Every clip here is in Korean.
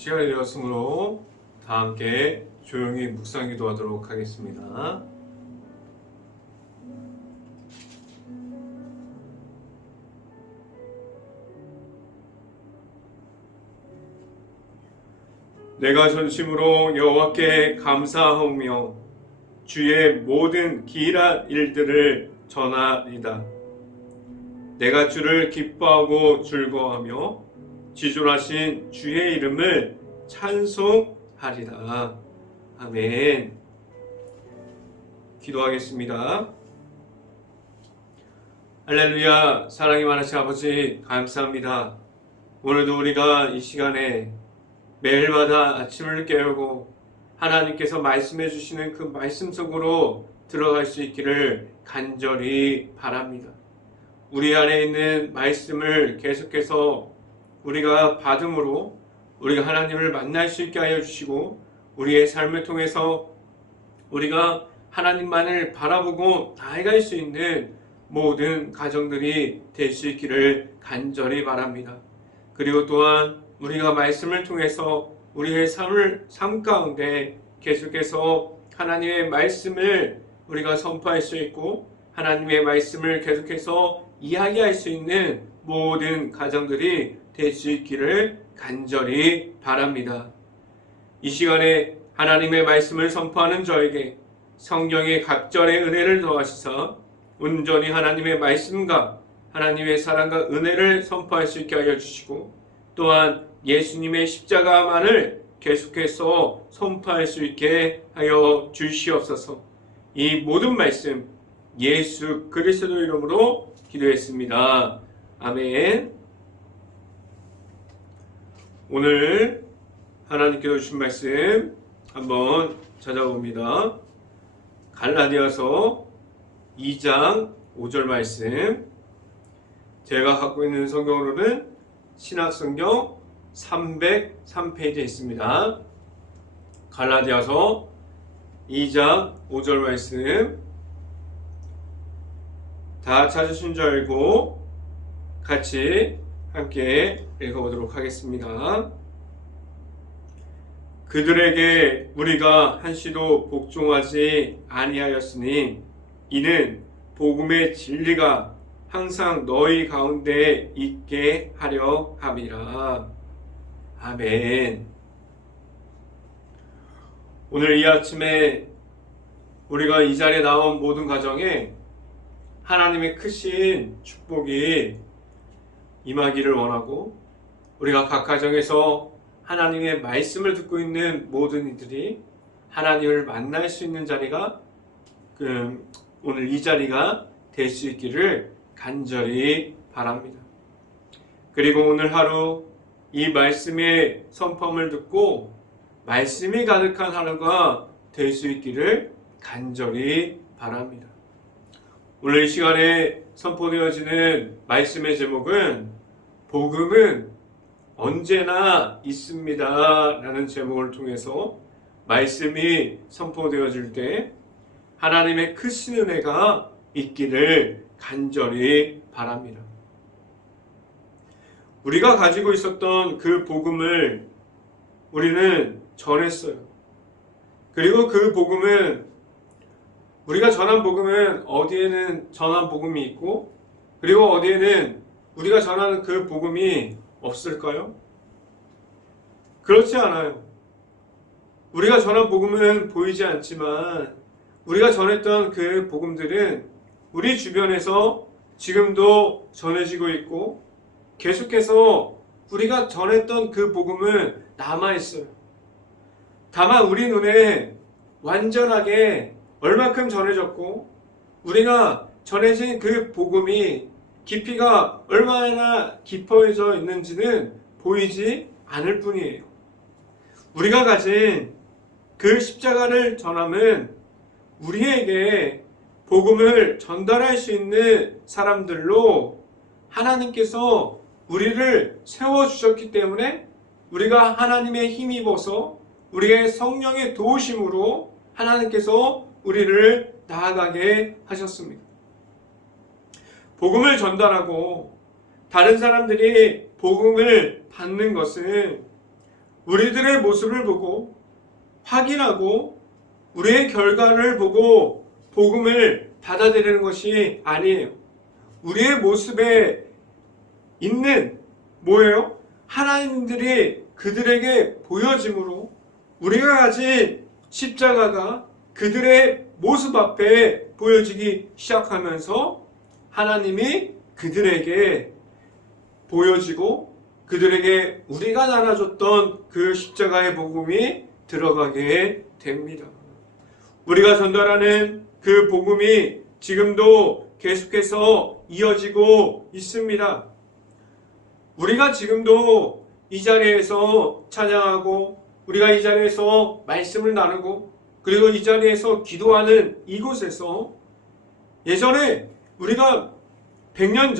시간이 되었으므로 다 함께 조용히 묵상 기도하도록 하겠습니다. 내가 전심으로 여호와께 감사하며 주의 모든 기이한 일들을 전하리다. 내가 주를 기뻐하고 즐거워하며 지존하신 주의 이름을 찬송하리라. 아멘. 기도하겠습니다. 할렐루야. 사랑이 많으신 아버지 감사합니다. 오늘도 우리가 이 시간에 매일마다 아침을 깨우고 하나님께서 말씀해 주시는 그 말씀 속으로 들어갈 수 있기를 간절히 바랍니다. 우리 안에 있는 말씀을 계속해서 우리가 받음으로 우리가 하나님을 만날 수 있게 하여 주시고 우리의 삶을 통해서 우리가 하나님만을 바라보고 나아갈 수 있는 모든 가정들이 될 수 있기를 간절히 바랍니다. 그리고 또한 우리가 말씀을 통해서 우리의 삶 가운데 계속해서 하나님의 말씀을 우리가 선포할 수 있고 하나님의 말씀을 계속해서 이야기할 수 있는 모든 가정들이 될 수 있기를 간절히 바랍니다. 이 시간에 하나님의 말씀을 선포하는 저에게 성령의 각절의 은혜를 더하시사 온전히 하나님의 말씀과 하나님의 사랑과 은혜를 선포할 수 있게 하여 주시고 또한 예수님의 십자가만을 계속해서 선포할 수 있게 하여 주시옵소서. 이 모든 말씀 예수 그리스도 이름으로 기도했습니다. 아멘. 오늘 하나님께서 주신 말씀 한번 찾아봅니다. 갈라디아서 2장 5절 말씀, 제가 갖고 있는 성경으로는 신약성경 303페이지에 있습니다. 갈라디아서 2장 5절 말씀 다 찾으신 줄 알고 같이 함께 읽어보도록 하겠습니다. 그들에게 우리가 한시도 복종하지 아니하였으니 이는 복음의 진리가 항상 너희 가운데 있게 하려 함이라. 아멘. 오늘 이 아침에 우리가 이 자리에 나온 모든 가정에 하나님의 크신 축복이 임하기를 원하고 우리가 각 가정에서 하나님의 말씀을 듣고 있는 모든 이들이 하나님을 만날 수 있는 자리가 오늘 이 자리가 될 수 있기를 간절히 바랍니다. 그리고 오늘 하루 이 말씀의 선포함을 듣고 말씀이 가득한 하루가 될 수 있기를 간절히 바랍니다. 오늘 이 시간에 선포되어지는 말씀의 제목은 복음은 언제나 있습니다 라는 제목을 통해서 말씀이 선포되어질 때 하나님의 크신 은혜가 있기를 간절히 바랍니다. 우리가 가지고 있었던 그 복음을 우리는 전했어요. 그리고 그 복음은 우리가 전한 복음은 어디에는 전한 복음이 있고 그리고 어디에는 우리가 전하는 그 복음이 없을까요? 그렇지 않아요. 우리가 전한 복음은 보이지 않지만 우리가 전했던 그 복음들은 우리 주변에서 지금도 전해지고 있고 계속해서 우리가 전했던 그 복음은 남아있어요. 다만 우리 눈에 완전하게 얼마큼 전해졌고 우리가 전해진 그 복음이 깊이가 얼마나 깊어져 있는지는 보이지 않을 뿐이에요. 우리가 가진 그 십자가를 전함은 우리에게 복음을 전달할 수 있는 사람들로 하나님께서 우리를 세워주셨기 때문에 우리가 하나님의 힘입어서 우리의 성령의 도우심으로 하나님께서 우리를 나아가게 하셨습니다. 복음을 전달하고 다른 사람들이 복음을 받는 것은 우리들의 모습을 보고 확인하고 우리의 결과를 보고 복음을 받아들이는 것이 아니에요. 우리의 모습에 있는 뭐예요? 하나님들이 그들에게 보여짐으로 우리가 가진 십자가가 그들의 모습 앞에 보여지기 시작하면서 하나님이 그들에게 보여지고 그들에게 우리가 나눠줬던 그 십자가의 복음이 들어가게 됩니다. 우리가 전달하는 그 복음이 지금도 계속해서 이어지고 있습니다. 우리가 지금도 이 자리에서 찬양하고 우리가 이 자리에서 말씀을 나누고 그리고 이 자리에서 기도하는 이곳에서 예전에 우리가 100년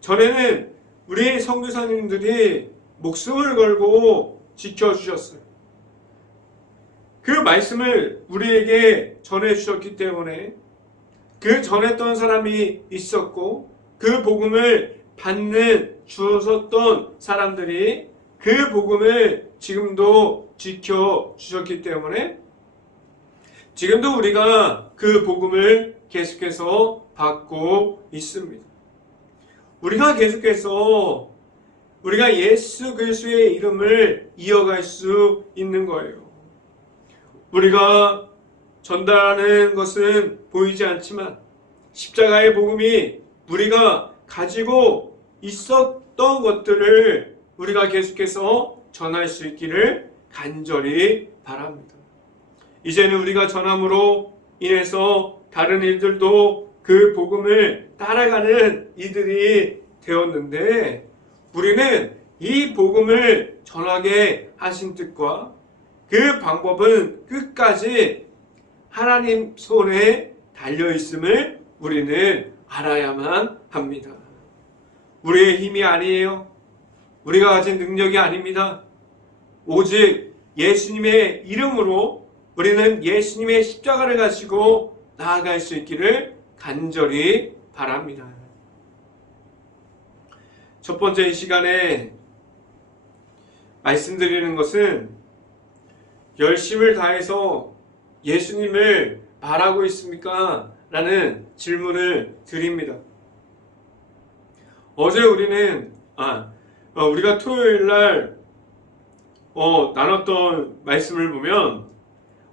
전에는 우리 선교사님들이 목숨을 걸고 지켜주셨어요. 그 말씀을 우리에게 전해주셨기 때문에 그 전했던 사람이 있었고 그 복음을 받는 주셨던 사람들이 그 복음을 지금도 지켜주셨기 때문에 지금도 우리가 그 복음을 계속해서 받고 있습니다. 우리가 계속해서 우리가 예수 그리스도의 이름을 이어갈 수 있는 거예요. 우리가 전달하는 것은 보이지 않지만 십자가의 복음이 우리가 가지고 있었던 것들을 우리가 계속해서 전할 수 있기를 간절히 바랍니다. 이제는 우리가 전함으로 인해서 다른 이들도 그 복음을 따라가는 이들이 되었는데 우리는 이 복음을 전하게 하신 뜻과 그 방법은 끝까지 하나님 손에 달려있음을 우리는 알아야만 합니다. 우리의 힘이 아니에요. 우리가 가진 능력이 아닙니다. 오직 예수님의 이름으로 우리는 예수님의 십자가를 가지고 나아갈 수 있기를 간절히 바랍니다. 첫 번째 이 시간에 말씀드리는 것은 열심을 다해서 예수님을 바라고 있습니까? 라는 질문을 드립니다. 어제 우리는 우리가 토요일 날 나눴던 말씀을 보면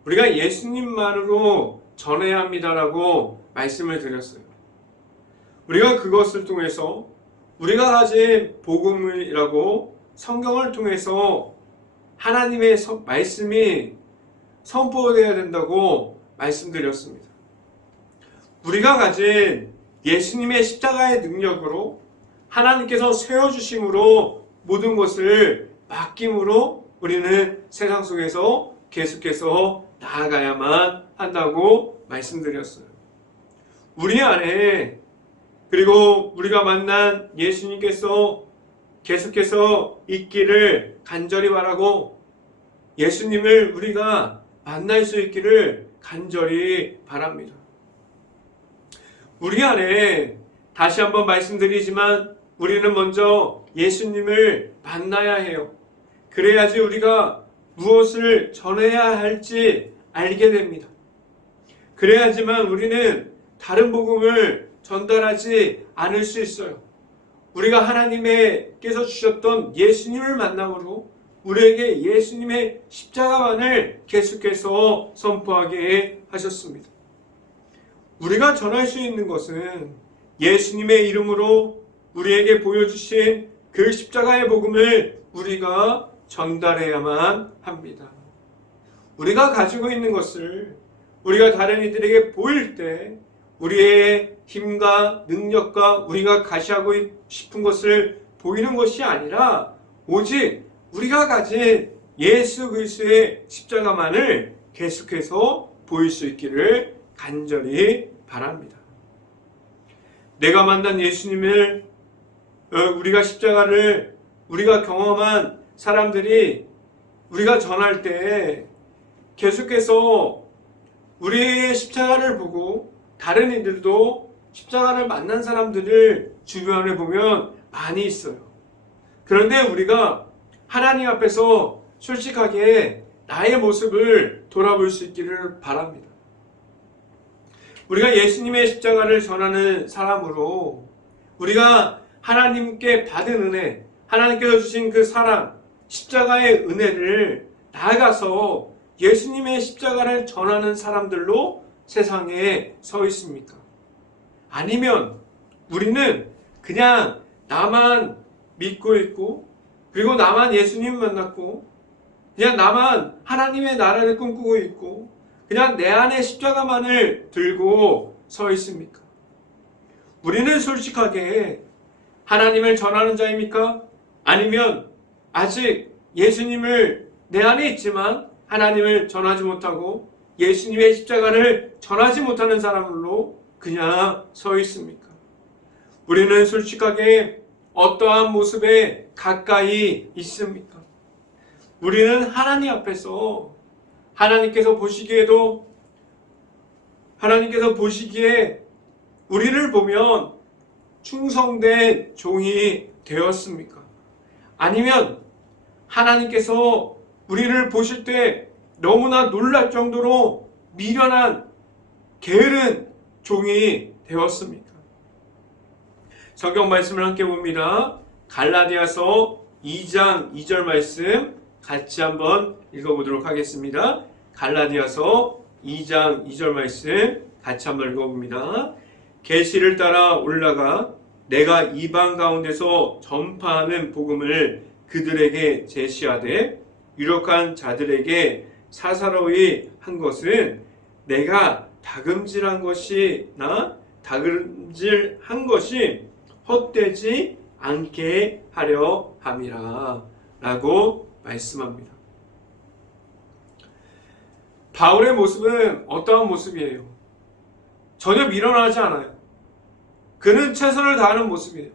우리가 예수님만으로 전해야 합니다라고 말씀을 드렸어요. 우리가 그것을 통해서 우리가 가진 복음이라고 성경을 통해서 하나님의 말씀이 선포되어야 된다고 말씀드렸습니다. 우리가 가진 예수님의 십자가의 능력으로 하나님께서 세워주심으로 모든 것을 맡김으로 우리는 세상 속에서 계속해서 나아가야만 한다고 말씀드렸어요. 우리 안에 그리고 우리가 만난 예수님께서 계속해서 있기를 간절히 바라고 예수님을 우리가 만날 수 있기를 간절히 바랍니다. 우리 안에 다시 한번 말씀드리지만 우리는 먼저 예수님을 만나야 해요. 그래야지 우리가 무엇을 전해야 할지 알게 됩니다. 그래야지만 우리는 다른 복음을 전달하지 않을 수 있어요. 우리가 하나님께서 주셨던 예수님을 만남으로 우리에게 예수님의 십자가만을 계속해서 선포하게 하셨습니다. 우리가 전할 수 있는 것은 예수님의 이름으로 우리에게 보여주신 그 십자가의 복음을 우리가 전달해야만 합니다. 우리가 가지고 있는 것을 우리가 다른 이들에게 보일 때 우리의 힘과 능력과 우리가 가시하고 싶은 것을 보이는 것이 아니라 오직 우리가 가진 예수 그리스도의 십자가만을 계속해서 보일 수 있기를 간절히 바랍니다. 내가 만난 예수님을 우리가 십자가를 우리가 경험한 사람들이 우리가 전할 때 계속해서 우리의 십자가를 보고 다른 이들도 십자가를 만난 사람들을 주변에 보면 많이 있어요. 그런데 우리가 하나님 앞에서 솔직하게 나의 모습을 돌아볼 수 있기를 바랍니다. 우리가 예수님의 십자가를 전하는 사람으로 우리가 하나님께 받은 은혜, 하나님께서 주신 그 사랑, 십자가의 은혜를 나아가서 예수님의 십자가를 전하는 사람들로 세상에 서 있습니까? 아니면 우리는 그냥 나만 믿고 있고, 그리고 나만 예수님 만났고, 그냥 나만 하나님의 나라를 꿈꾸고 있고, 그냥 내 안에 십자가만을 들고 서 있습니까? 우리는 솔직하게 하나님을 전하는 자입니까? 아니면 아직 예수님을 내 안에 있지만 하나님을 전하지 못하고 예수님의 십자가를 전하지 못하는 사람으로 그냥 서 있습니까? 우리는 솔직하게 어떠한 모습에 가까이 있습니까? 우리는 하나님 앞에서 하나님께서 보시기에 우리를 보면 충성된 종이 되었습니까? 아니면 하나님께서 우리를 보실 때 너무나 놀랄 정도로 미련한 게으른 종이 되었습니까? 성경 말씀을 함께 봅니다. 갈라디아서 2장 2절 말씀 같이 한번 읽어보도록 하겠습니다. 갈라디아서 2장 2절 말씀 같이 한번 읽어봅니다. 계시를 따라 올라가 내가 이방 가운데서 전파하는 복음을 그들에게 제시하되 유력한 자들에게 사사로이 한 것은 내가 다금질한 것이 헛되지 않게 하려 함이라 라고 말씀합니다. 바울의 모습은 어떠한 모습이에요? 전혀 미련하지 않아요. 그는 최선을 다하는 모습이에요.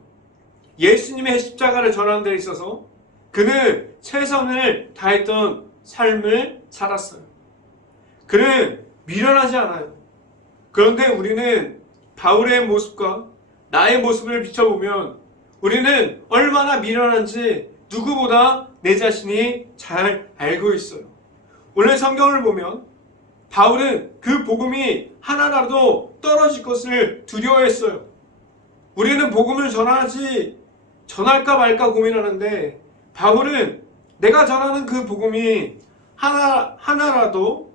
예수님의 십자가를 전하는 데 있어서 그는 최선을 다했던 삶을 살았어요. 그는 미련하지 않아요. 그런데 우리는 바울의 모습과 나의 모습을 비춰보면 우리는 얼마나 미련한지 누구보다 내 자신이 잘 알고 있어요. 오늘 성경을 보면 바울은 그 복음이 하나라도 떨어질 것을 두려워했어요. 우리는 복음을 전할까 말까 고민하는데 바울은 내가 전하는 그 복음이 하나라도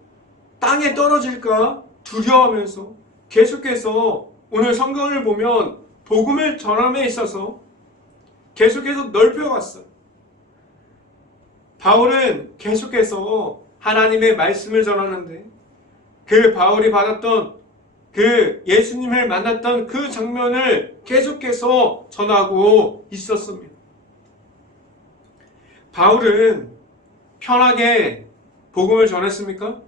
땅에 떨어질까 두려워하면서 계속해서 오늘 성경을 보면 복음을 전함에 있어서 계속해서 넓혀갔어요. 바울은 계속해서 하나님의 말씀을 전하는데 그 바울이 받았던 그 예수님을 만났던 그 장면을 계속해서 전하고 있었습니다. 바울은 편하게 복음을 전했습니까?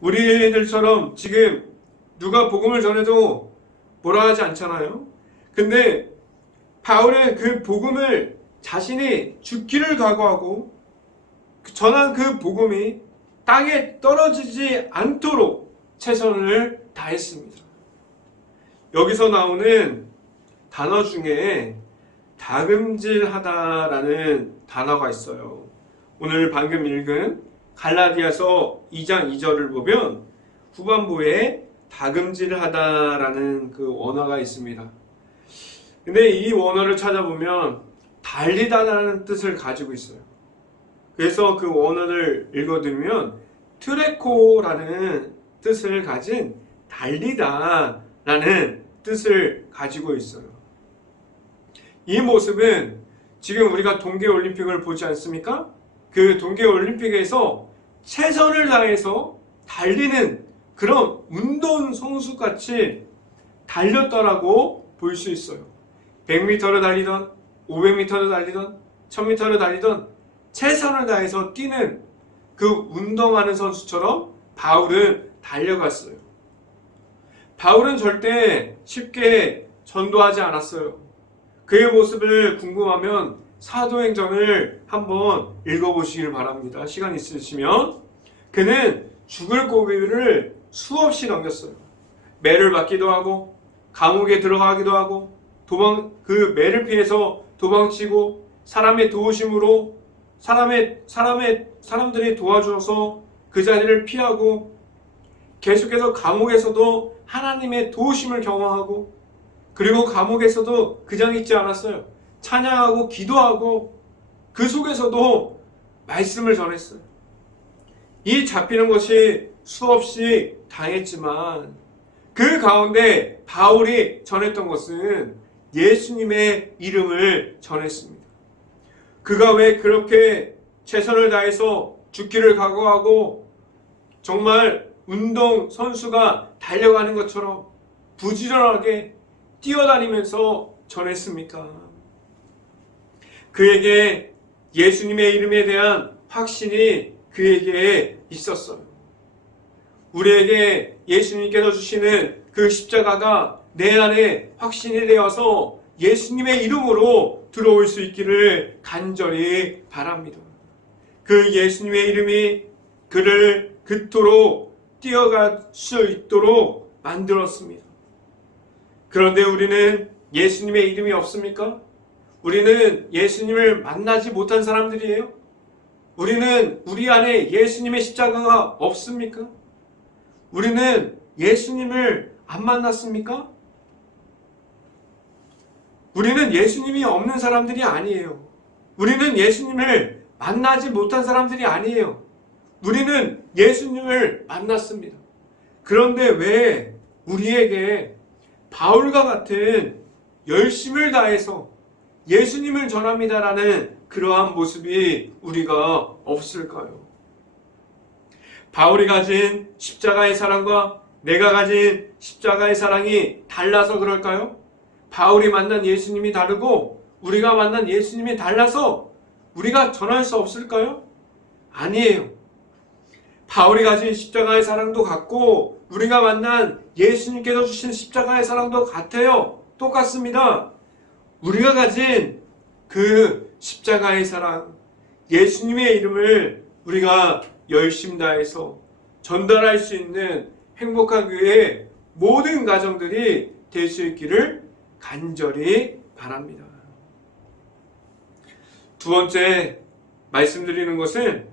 우리들처럼 지금 누가 복음을 전해도 뭐라 하지 않잖아요. 근데 바울은 그 복음을 자신이 죽기를 각오하고 전한 그 복음이 땅에 떨어지지 않도록 최선을 다했습니다. 여기서 나오는 단어 중에 다금질하다라는 단어가 있어요. 오늘 방금 읽은 갈라디아서 2장 2절을 보면 후반부에 다금질하다라는 그 원어가 있습니다. 근데 이 원어를 찾아보면 달리다라는 뜻을 가지고 있어요. 그래서 그 원어를 읽어드리면 트레코라는 뜻을 가진 달리다라는 뜻을 가지고 있어요. 이 모습은 지금 우리가 동계올림픽을 보지 않습니까? 그 동계올림픽에서 최선을 다해서 달리는 그런 운동 선수같이 달렸다라고 볼 수 있어요. 100m를 달리던 500m를 달리던 1000m를 달리던 최선을 다해서 뛰는 그 운동하는 선수처럼 바울은 달려갔어요. 바울은 절대 쉽게 전도하지 않았어요. 그의 모습을 궁금하면 사도행전을 한번 읽어보시길 바랍니다. 시간 있으시면. 그는 죽을 고비를 수없이 넘겼어요. 매를 맞기도 하고 감옥에 들어가기도 하고 그 매를 피해서 도망치고 사람의 도우심으로 사람들이 도와줘서 그 자리를 피하고 계속해서 감옥에서도 하나님의 도우심을 경험하고 그리고 감옥에서도 그냥 있지 않았어요. 찬양하고 기도하고 그 속에서도 말씀을 전했어요. 이 잡히는 것이 수없이 당했지만 그 가운데 바울이 전했던 것은 예수님의 이름을 전했습니다. 그가 왜 그렇게 최선을 다해서 죽기를 각오하고 정말 운동 선수가 달려가는 것처럼 부지런하게 뛰어다니면서 전했습니까? 그에게 예수님의 이름에 대한 확신이 그에게 있었어요. 우리에게 예수님께서 주시는 그 십자가가 내 안에 확신이 되어서 예수님의 이름으로 들어올 수 있기를 간절히 바랍니다. 그 예수님의 이름이 그를 그토록 뛰어갈 수 있도록 만들었습니다. 그런데 우리는 예수님의 이름이 없습니까? 우리는 예수님을 만나지 못한 사람들이에요? 우리는 우리 안에 예수님의 십자가가 없습니까? 우리는 예수님을 안 만났습니까? 우리는 예수님이 없는 사람들이 아니에요. 우리는 예수님을 만나지 못한 사람들이 아니에요. 우리는 예수님을 만났습니다. 그런데 왜 우리에게 바울과 같은 열심을 다해서 예수님을 전합니다라는 그러한 모습이 우리가 없을까요? 바울이 가진 십자가의 사랑과 내가 가진 십자가의 사랑이 달라서 그럴까요? 바울이 만난 예수님이 다르고 우리가 만난 예수님이 달라서 우리가 전할 수 없을까요? 아니에요. 바울이 가진 십자가의 사랑도 같고 우리가 만난 예수님께서 주신 십자가의 사랑도 같아요. 똑같습니다. 우리가 가진 그 십자가의 사랑, 예수님의 이름을 우리가 열심 다해서 전달할 수 있는 행복한 교회의 모든 가정들이 될 수 있기를 간절히 바랍니다. 두 번째 말씀드리는 것은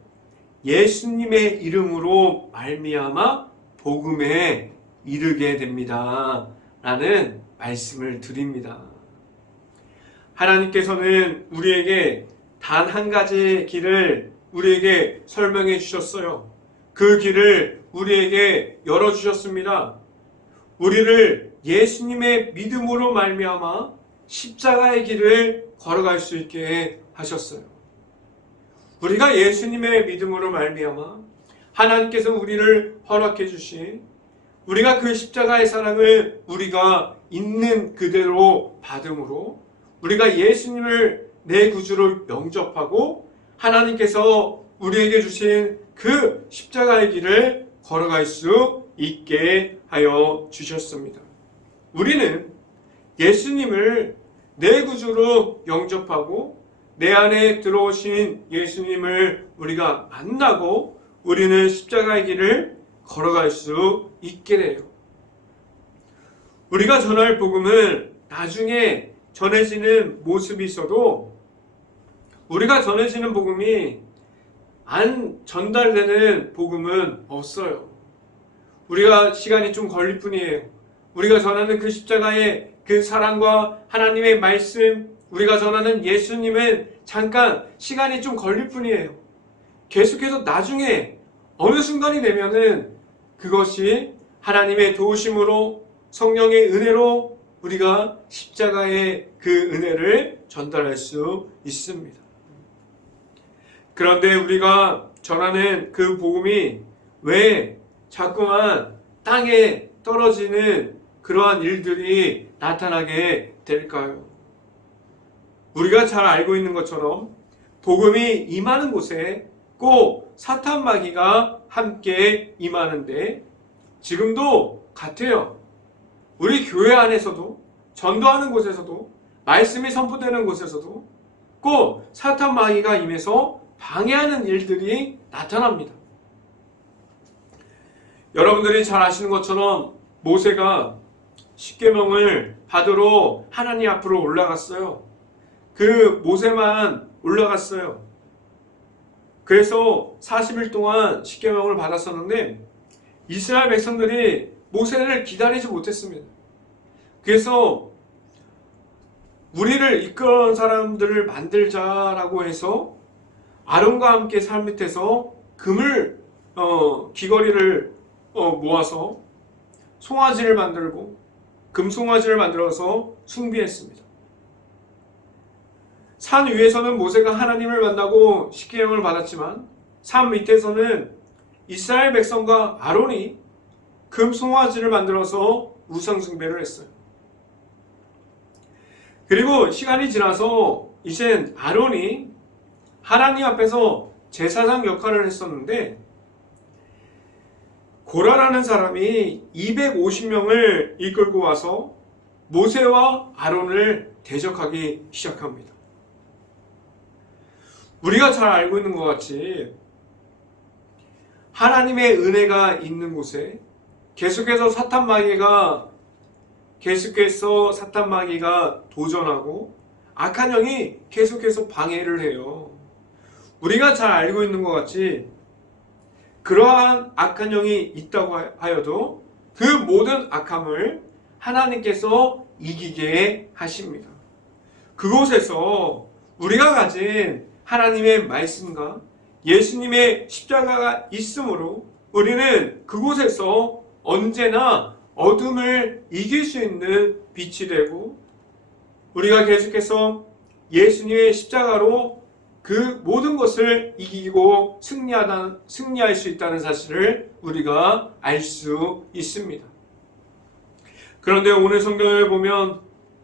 예수님의 이름으로 말미암아 복음에 이르게 됩니다 라는 말씀을 드립니다. 하나님께서는 우리에게 단 한 가지의 길을 우리에게 설명해 주셨어요. 그 길을 우리에게 열어주셨습니다. 우리를 예수님의 믿음으로 말미암아 십자가의 길을 걸어갈 수 있게 하셨어요. 우리가 예수님의 믿음으로 말미암아 하나님께서 우리를 허락해 주신 우리가 그 십자가의 사랑을 우리가 있는 그대로 받음으로 우리가 예수님을 내 구주로 영접하고 하나님께서 우리에게 주신 그 십자가의 길을 걸어갈 수 있게 하여 주셨습니다. 우리는 예수님을 내 구주로 영접하고 내 안에 들어오신 예수님을 우리가 만나고 우리는 십자가의 길을 걸어갈 수 있게 돼요. 우리가 전할 복음을 나중에 전해지는 모습이 있어도 우리가 전해지는 복음이 안 전달되는 복음은 없어요. 우리가 시간이 좀 걸릴 뿐이에요. 우리가 전하는 그 십자가의 그 사랑과 하나님의 말씀, 우리가 전하는 예수님은 잠깐 시간이 좀 걸릴 뿐이에요. 계속해서 나중에 어느 순간이 되면은 그것이 하나님의 도우심으로 성령의 은혜로 우리가 십자가의 그 은혜를 전달할 수 있습니다. 그런데 우리가 전하는 그 복음이 왜 자꾸만 땅에 떨어지는 그러한 일들이 나타나게 될까요? 우리가 잘 알고 있는 것처럼 복음이 임하는 곳에 꼭 사탄 마귀가 함께 임하는데 지금도 같아요. 우리 교회 안에서도 전도하는 곳에서도 말씀이 선포되는 곳에서도 꼭 사탄 마귀가 임해서 방해하는 일들이 나타납니다. 여러분들이 잘 아시는 것처럼 모세가 십계명을 받으러 하나님 앞으로 올라갔어요. 그 모세만 올라갔어요. 그래서 40일 동안 십계명을 받았었는데 이스라엘 백성들이 모세를 기다리지 못했습니다. 그래서 우리를 이끄는 사람들을 만들자라고 해서 아론과 함께 산 밑에서 금을 귀걸이를 모아서 송아지를 만들고 금송아지를 만들어서 숭배했습니다. 산 위에서는 모세가 하나님을 만나고 십계명을 받았지만 산 밑에서는 이스라엘 백성과 아론이 금송아지를 만들어서 우상 숭배를 했어요. 그리고 시간이 지나서 이젠 아론이 하나님 앞에서 제사장 역할을 했었는데 고라라는 사람이 250명을 이끌고 와서 모세와 아론을 대적하기 시작합니다. 우리가 잘 알고 있는 것 같이 하나님의 은혜가 있는 곳에 계속해서 사탄 마귀가 도전하고 악한 영이 계속해서 방해를 해요. 우리가 잘 알고 있는 것 같이 그러한 악한 영이 있다고 하여도 그 모든 악함을 하나님께서 이기게 하십니다. 그곳에서 우리가 가진 하나님의 말씀과 예수님의 십자가가 있으므로 우리는 그곳에서 언제나 어둠을 이길 수 있는 빛이 되고 우리가 계속해서 예수님의 십자가로 그 모든 것을 이기고 승리할 수 있다는 사실을 우리가 알 수 있습니다. 그런데 오늘 성경을 보면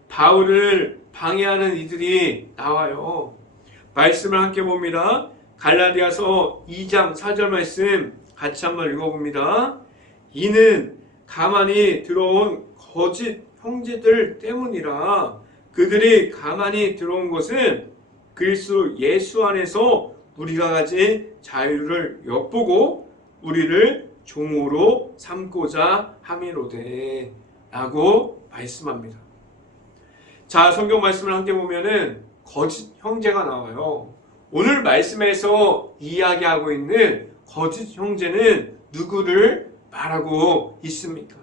바울을 방해하는 이들이 나와요. 말씀을 함께 봅니다. 갈라디아서 2장 4절 말씀 같이 한번 읽어봅니다. 이는 가만히 들어온 거짓 형제들 때문이라. 그들이 가만히 들어온 것은 그리스도 예수 안에서 우리가 가진 자유를 엿보고 우리를 종으로 삼고자 함이로되 라고 말씀합니다. 자, 성경 말씀을 함께 보면은 거짓 형제가 나와요. 오늘 말씀에서 이야기하고 있는 거짓 형제는 누구를 말하고 있습니까?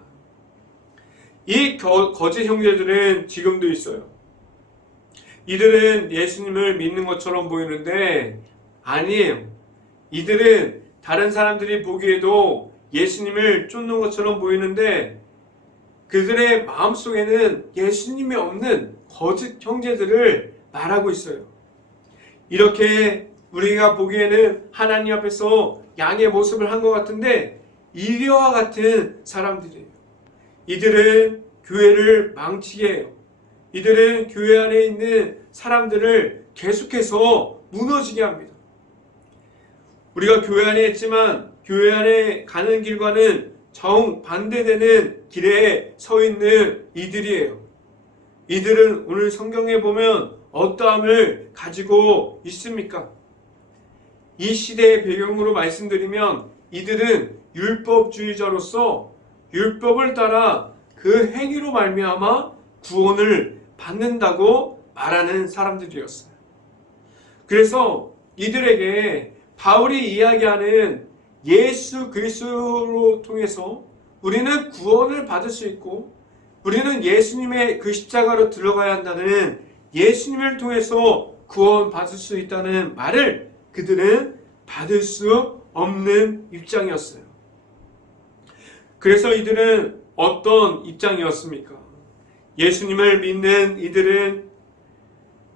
이 거짓 형제들은 지금도 있어요. 이들은 예수님을 믿는 것처럼 보이는데 아니에요. 이들은 다른 사람들이 보기에도 예수님을 쫓는 것처럼 보이는데 그들의 마음속에는 예수님이 없는 거짓 형제들을 말하고 있어요. 이렇게 우리가 보기에는 하나님 앞에서 양의 모습을 한 것 같은데 이리와 같은 사람들이에요. 이들은 교회를 망치게 해요. 이들은 교회 안에 있는 사람들을 계속해서 무너지게 합니다. 우리가 교회 안에 있지만 교회 안에 가는 길과는 정반대되는 길에 서 있는 이들이에요. 이들은 오늘 성경에 보면 어떠함을 가지고 있습니까? 이 시대의 배경으로 말씀드리면 이들은 율법주의자로서 율법을 따라 그 행위로 말미암아 구원을 받는다고 말하는 사람들이었어요. 그래서 이들에게 바울이 이야기하는 예수 그리스도로 통해서 우리는 구원을 받을 수 있고 우리는 예수님의 그 십자가로 들어가야 한다는 예수님을 통해서 구원 받을 수 있다는 말을 그들은 받을 수 없는 입장이었어요. 그래서 이들은 어떤 입장이었습니까? 예수님을 믿는 이들은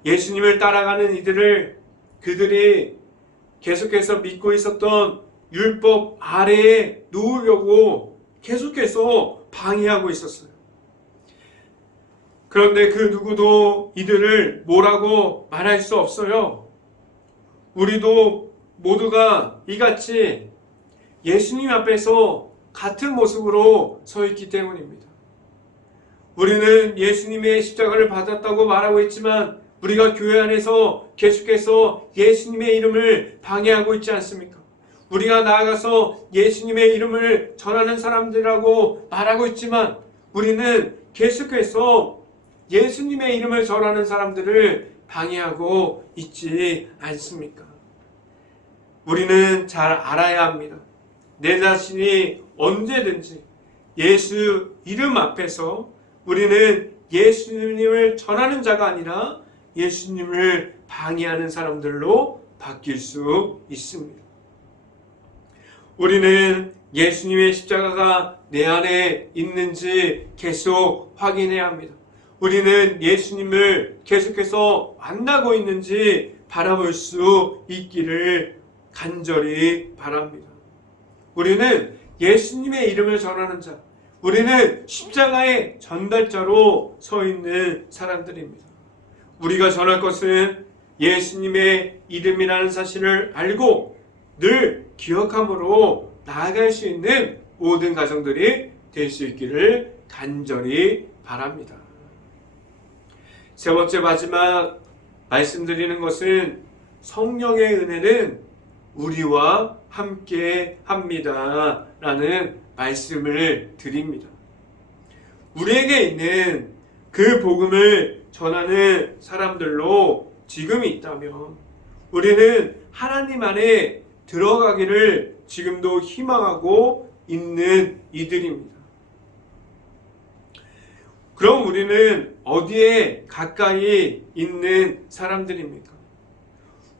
예수님을 따라가는 이들을 그들이 계속해서 믿고 있었던 율법 아래에 놓으려고 계속해서 방해하고 있었어요. 그런데 그 누구도 이들을 뭐라고 말할 수 없어요. 우리도 모두가 이같이 예수님 앞에서 같은 모습으로 서 있기 때문입니다. 우리는 예수님의 십자가를 받았다고 말하고 있지만 우리가 교회 안에서 계속해서 예수님의 이름을 방해하고 있지 않습니까? 우리가 나아가서 예수님의 이름을 전하는 사람들이라고 말하고 있지만 우리는 계속해서 예수님의 이름을 전하는 사람들을 방해하고 있지 않습니까? 우리는 잘 알아야 합니다. 내 자신이 언제든지 예수 이름 앞에서 우리는 예수님을 전하는 자가 아니라 예수님을 방해하는 사람들로 바뀔 수 있습니다. 우리는 예수님의 십자가가 내 안에 있는지 계속 확인해야 합니다. 우리는 예수님을 계속해서 만나고 있는지 바라볼 수 있기를 간절히 바랍니다. 우리는 예수님의 이름을 전하는 자, 우리는 십자가의 전달자로 서 있는 사람들입니다. 우리가 전할 것은 예수님의 이름이라는 사실을 알고 늘 기억함으로 나아갈 수 있는 모든 가정들이 될 수 있기를 간절히 바랍니다. 세 번째 마지막 말씀드리는 것은 성령의 은혜는 우리와 함께 합니다 라는 말씀을 드립니다. 우리에게 있는 그 복음을 전하는 사람들로 지금 있다면 우리는 하나님 안에 들어가기를 지금도 희망하고 있는 이들입니다. 그럼 우리는 어디에 가까이 있는 사람들입니까?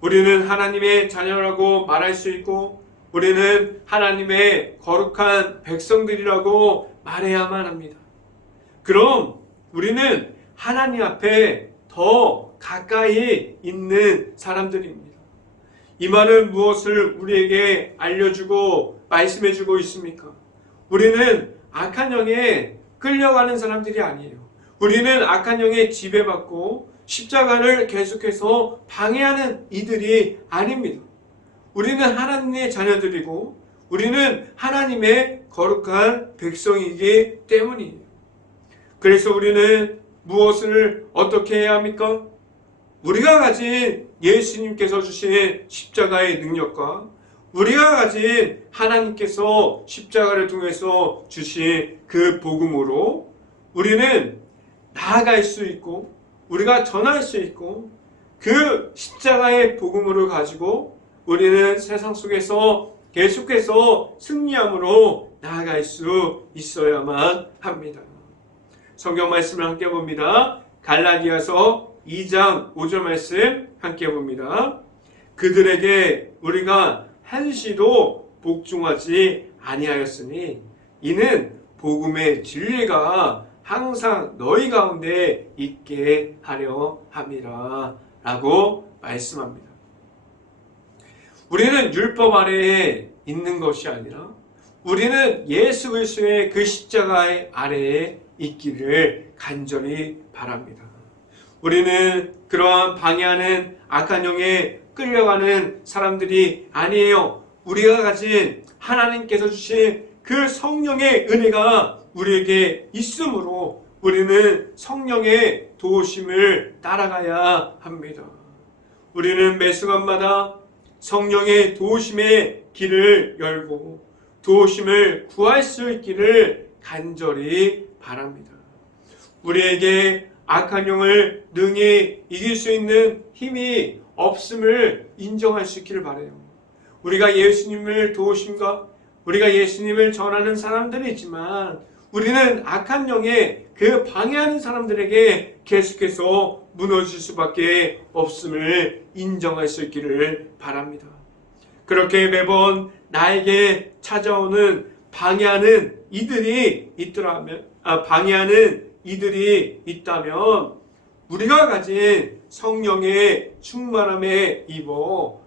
우리는 하나님의 자녀라고 말할 수 있고 우리는 하나님의 거룩한 백성들이라고 말해야만 합니다. 그럼 우리는 하나님 앞에 더 가까이 있는 사람들입니다. 이 말은 무엇을 우리에게 알려주고 말씀해주고 있습니까? 우리는 악한 영에 끌려가는 사람들이 아니에요. 우리는 악한 영에 지배받고 십자가를 계속해서 방해하는 이들이 아닙니다. 우리는 하나님의 자녀들이고 우리는 하나님의 거룩한 백성이기 때문이에요. 그래서 우리는 무엇을 어떻게 해야 합니까? 우리가 가진 예수님께서 주신 십자가의 능력과 우리가 가진 하나님께서 십자가를 통해서 주신 그 복음으로 우리는 나아갈 수 있고 우리가 전할 수 있고 그 십자가의 복음을 가지고 우리는 세상 속에서 계속해서 승리함으로 나아갈 수 있어야만 합니다. 성경 말씀을 함께 봅니다. 갈라디아서 2장 5절 말씀 함께 봅니다. 그들에게 우리가 한시도 복종하지 아니하였으니 이는 복음의 진리가 항상 너희 가운데 있게 하려 함이라 라고 말씀합니다. 우리는 율법 아래에 있는 것이 아니라 우리는 예수 그리스도의 그 십자가의 아래에 있기를 간절히 바랍니다. 우리는 그러한 방해하는 악한 영에 끌려가는 사람들이 아니에요. 우리가 가진 하나님께서 주신 그 성령의 은혜가 우리에게 있으므로 우리는 성령의 도우심을 따라가야 합니다. 우리는 매 순간마다 성령의 도우심의 길을 열고 도우심을 구할 수 있기를 간절히 바랍니다. 우리에게 악한 영을 능히 이길 수 있는 힘이 없음을 인정할 수 있기를 바라요. 우리가 예수님을 도우심과 우리가 예수님을 전하는 사람들이지만 우리는 악한 영에 그 방해하는 사람들에게 계속해서 무너질 수밖에 없음을 인정할 수 있기를 바랍니다. 그렇게 매번 나에게 찾아오는 방해하는 이들이 있다면 우리가 가진 성령의 충만함에 입어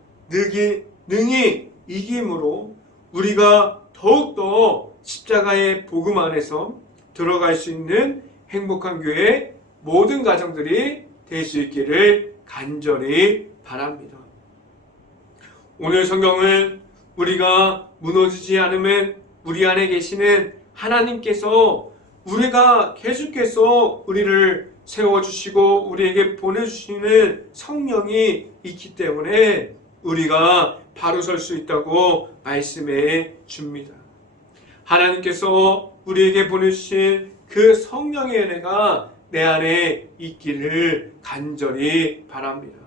능히 이김으로 우리가 더욱더 십자가의 복음 안에서 들어갈 수 있는 행복한 교회 모든 가정들이 될 수 있기를 간절히 바랍니다. 오늘 성경은 우리가 무너지지 않으면 우리 안에 계시는 하나님께서 우리가 계속해서 우리를 세워주시고 우리에게 보내주시는 성령이 있기 때문에 우리가 바로 설 수 있다고 말씀해 줍니다. 하나님께서 우리에게 보내주신 그 성령의 은혜가 내 안에 있기를 간절히 바랍니다.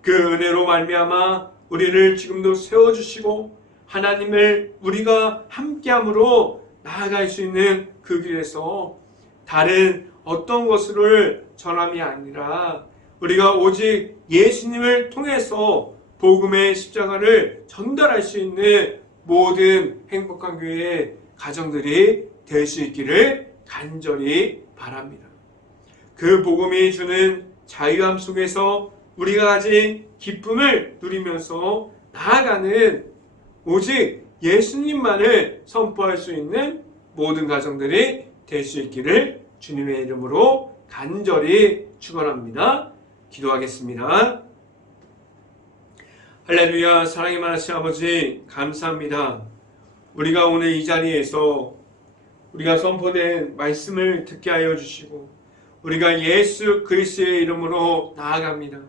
그 은혜로 말미암아 우리를 지금도 세워주시고 하나님을 우리가 함께함으로 나아갈 수 있는 그 길에서 다른 어떤 것을 전함이 아니라 우리가 오직 예수님을 통해서 복음의 십자가를 전달할 수 있는 모든 행복한 교회의 가정들이 될 수 있기를 간절히 바랍니다. 그 복음이 주는 자유함 속에서 우리가 가진 기쁨을 누리면서 나아가는 오직 예수님만을 선포할 수 있는 모든 가정들이 될 수 있기를 주님의 이름으로 간절히 축원합니다. 기도하겠습니다. 할렐루야. 사랑이 많으신 아버지 감사합니다. 우리가 오늘 이 자리에서 우리가 선포된 말씀을 듣게 하여 주시고 우리가 예수 그리스도의 이름으로 나아갑니다.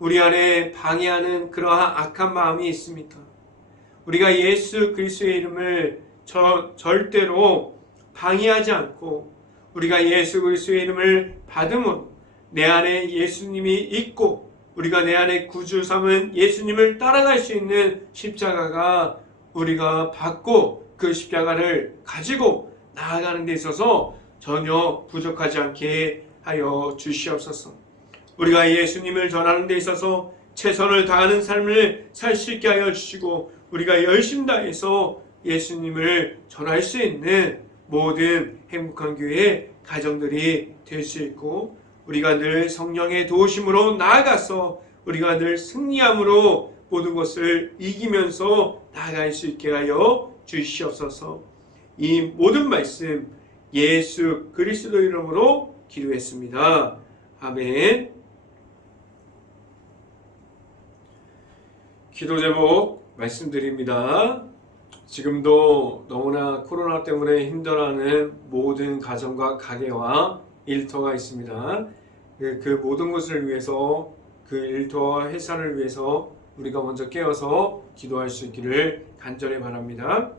우리 안에 방해하는 그러한 악한 마음이 있습니까? 우리가 예수 그리스도의 이름을 절대로 방해하지 않고 우리가 예수 그리스도의 이름을 받음으로 내 안에 예수님이 있고 우리가 내 안에 구주 삼은 예수님을 따라갈 수 있는 십자가가 우리가 받고 그 십자가를 가지고 나아가는 데 있어서 전혀 부족하지 않게 하여 주시옵소서. 우리가 예수님을 전하는 데 있어서 최선을 다하는 삶을 살 수 있게 하여 주시고 우리가 열심 다해서 예수님을 전할 수 있는 모든 행복한 교회의 가정들이 될 수 있고 우리가 늘 성령의 도우심으로 나아가서 우리가 늘 승리함으로 모든 것을 이기면서 나아갈 수 있게 하여 주시옵소서. 이 모든 말씀 예수 그리스도 이름으로 기도했습니다. 아멘. 기도 제목 말씀드립니다. 지금도 너무나 코로나 때문에 힘들어하는 모든 가정과 가게와 일터가 있습니다. 그 모든 것을 위해서 그 일터와 회사를 위해서 우리가 먼저 깨어서 기도할 수 있기를 간절히 바랍니다.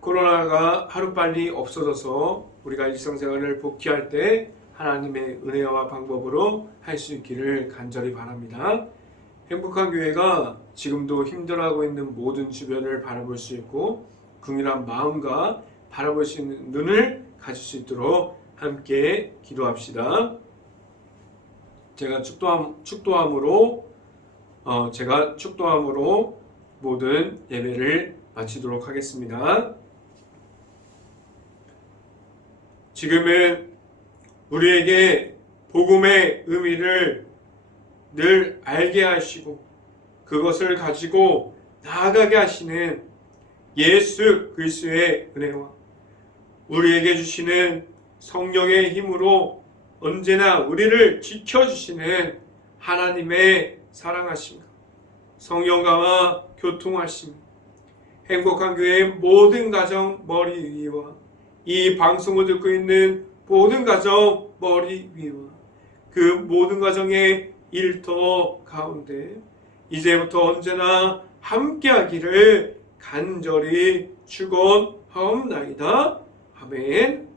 코로나가 하루빨리 없어져서 우리가 일상생활을 복귀할 때 하나님의 은혜와 방법으로 할 수 있기를 간절히 바랍니다. 행복한 교회가 지금도 힘들어하고 있는 모든 주변을 바라볼 수 있고 긍휼한 마음과 바라볼 수 있는 눈을 가질 수 있도록 함께 기도합시다. 제가 축도함으로 모든 예배를 마치도록 하겠습니다. 지금은 우리에게 복음의 의미를 늘 알게 하시고 그것을 가지고 나아가게 하시는 예수 그리스도의 은혜와 우리에게 주시는 성령의 힘으로 언제나 우리를 지켜주시는 하나님의 사랑하심과 성령과와 교통하심, 행복한 교회의 모든 가정 머리 위와 이 방송을 듣고 있는 모든 가정 머리 위와 그 모든 가정의 일터 가운데 이제부터 언제나 함께하기를 간절히 축원하옵나이다. 아멘.